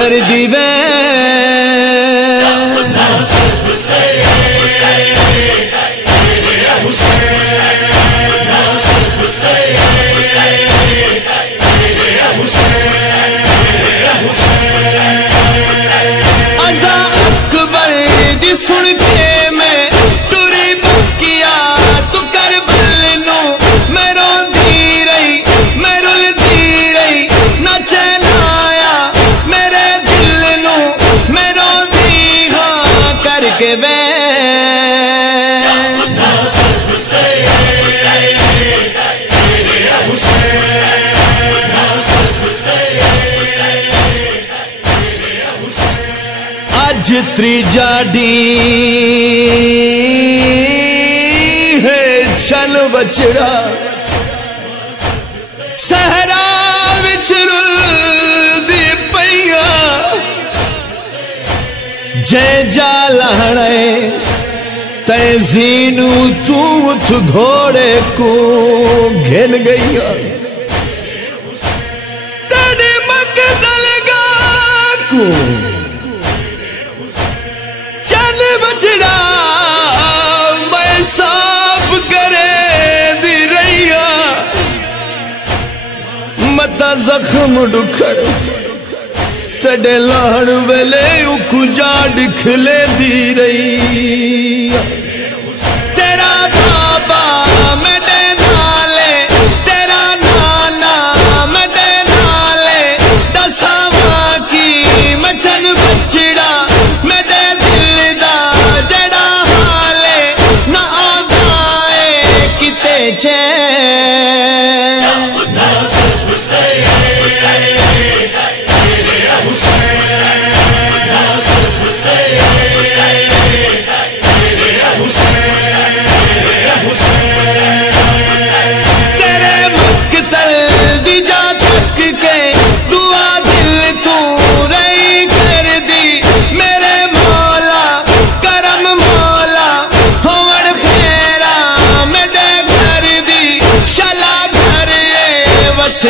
کر دی وے سن کے میں ٹری بکیا تو کربل نو میں روندی رہی میں رلدی رہی نہ چین آیا میرے دل نو میں روندی ہاں کر کے وے اج تریجاڈی ہے چل بچڑا صحرا وچ رلدی پئیاں جے جا لہڑے تے زینو تو اتھ گھوڑے کو گھن گئیاں تیرے مقتل گا کو بچڑا میں صاف کرے دی رہیا متا زخم ڈکھڑ تڑے لاڑ ویلے اکو جا ڈکھلے دی رہی تیرا بابا میڈے نالے تیرا نانا میڈے نالے دساواں کی مچن بچڑا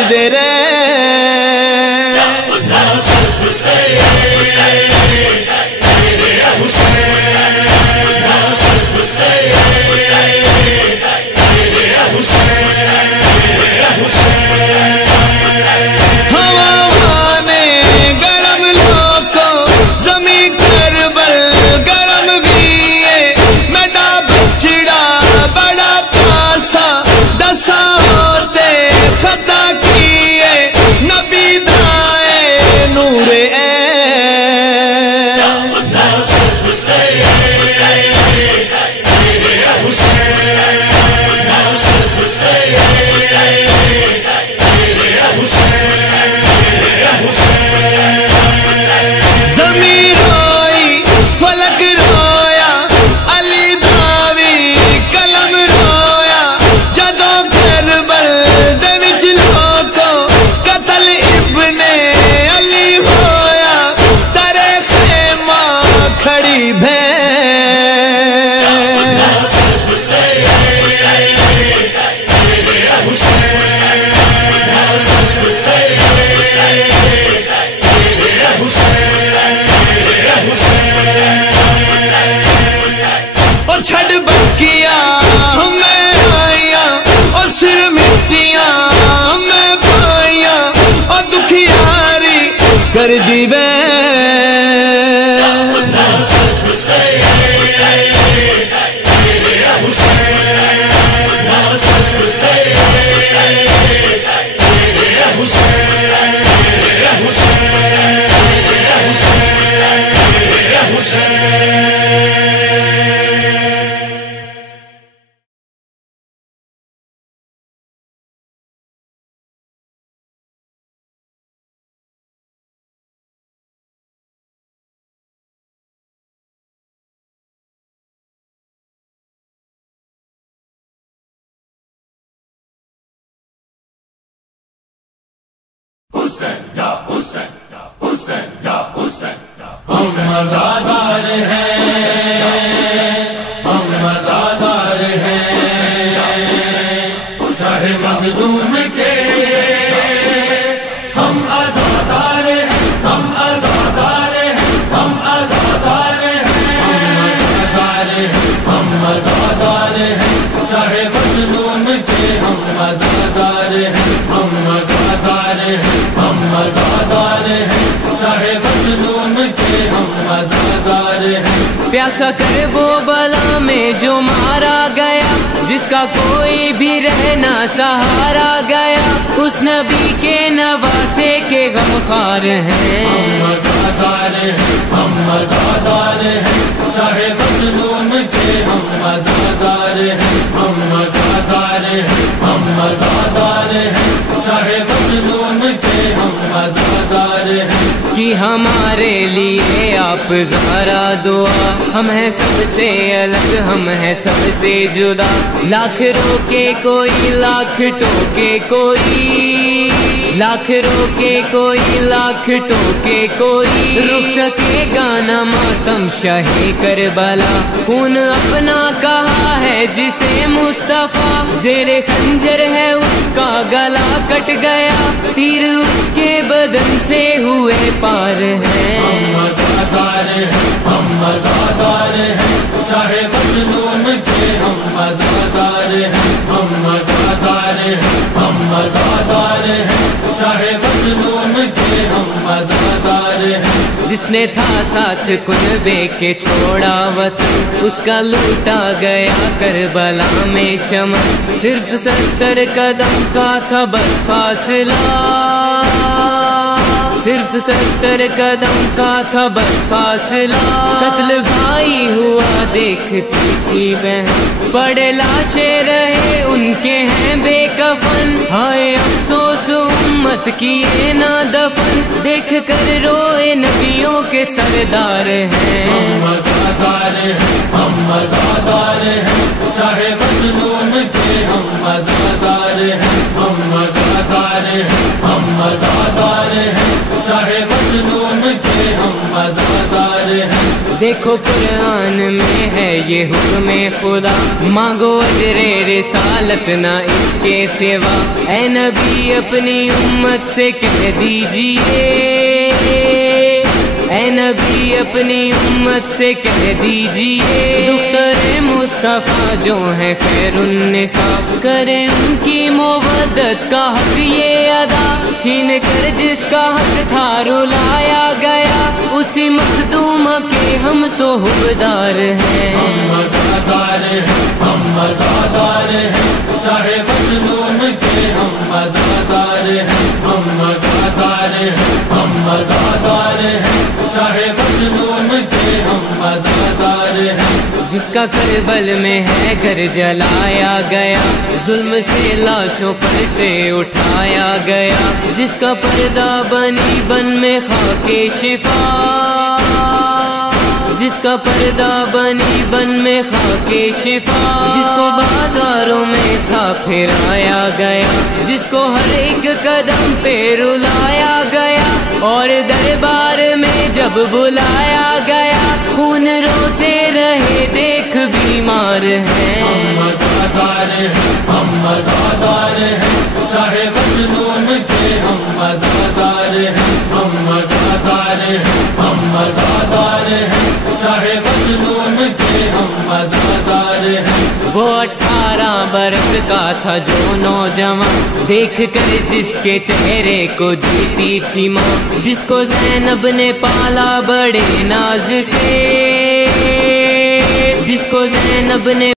دے رے کر دی وے ہم مزادار ہیں، ہم مزادار ہیں، چاہے مظلوم کے ہم آزادار ہیں، ہم آزادار मज़ादार हैं। प्यासा कर वो बला में जो मारा गया, जिसका कोई भी रहना सहारा गया, उस नबी के नवासे के गमखार हैं। हम मज़ादार हैं, हम मज़ादार हैं, चाहे मज़लूम के हम मज़ादार हैं। हम मज़ादार हैं, हम मज़ादार हैं, चाहे मज़लूम के हम मज़ादार हैं। कि हमारे लिए आप ज़हरा दुआ, हम हैं सबसे अलग, हम हैं सबसे जुदा। लाख रोके कोई, लाख टोके कोई, लाख रोके कोई, लाख टोके कोई, रुक सकेगा न मातम शाहे करबला। खून अपना कहा है जिसे मुस्तफा, ज़ेरे खंजर है उसका गला कट गया, तीर उसके बदन से हुए पार हैं। हम मज़ादार हैं, हम मज़ादार हैं, चाहे मज़लूम के हम मज़ादार हैं। हम मज़ादार हैं, हम मज़ादार हैं, चाहे मज़लूम के हम मज़ादार हैं। जिसने था साथ कुनबे के छोड़ा वतन, उसका लूटा गया करबला में चमन। सिर्फ 70 कदम का था बस फासला, सिर्फ 70 कदम का था बस फासला। कत्ल भाई हुआ देखती थी बहन, बड़े लाशें रहे उनके हैं बेकफन। हाय अफसोस उम्मत किए ना दफन, देख कर रोए नबियों के सरदार हैं। हम मज़ादार हैं, हम मज़ादार हैं, चाहे मज़लूम के हम मज़ादार हैं। हम मज़ादार हैं, हम मज़ादार हैं, चाहे मज़लूम के हम मज़ादार हैं। देखो कुरान में है ये हुक्म खुदा, मांगो अजरे रिसालत ना इसके सिवा। ऐ नबी अपनी उम्मत से कह दीजिए, ऐ नबी अपनी उम्मत से कह दीजिए, दुख्तरे मुस्तफा जो है खैरुन्निसा, करें उनकी मोहब्बत का हक ये अदा। छीन कर जिसका हक था रुलाया गया, उसी मखदूम के हम तो हुबदार हैं। हम मज़ादार हैं, हम मज़ादार हैं, चाहे मज़लूम के हम मज़ादार हैं। हम मज़ादार हैं, हम मज़ादार हैं, चाहे मज़लूम के हम मज़ादार हैं। जिसका करबल में है घर जलाया गया, जुल्म से लाशों पर से उठाया गया, जिसका पर्दा बनी बन में खाके शिफा, जिसका पर्दा बनी बन में खाके शिफा, जिसको बाजारों में था फिराया गया, जिसको हर एक कदम पे रुलाया गया, और दरबार में जब बुलाया गया, खून रोते रहे देख बीमार हैं। हम मज़ादार हैं, हम मज़ादार हैं, चाहे मज़लूम के हम मज़ादार हैं। हम मज़ादार हैं, हम मज़ादार हैं, चाहे मज़लूम के हम मज़ादार हैं। वो 18 बरस का था जो नौजवान, देख कर जिसके चेहरे को जीती थी माँ, जिसको ज़ैनब ने पाला बड़े नाज से, जिसको ज़ैनब ने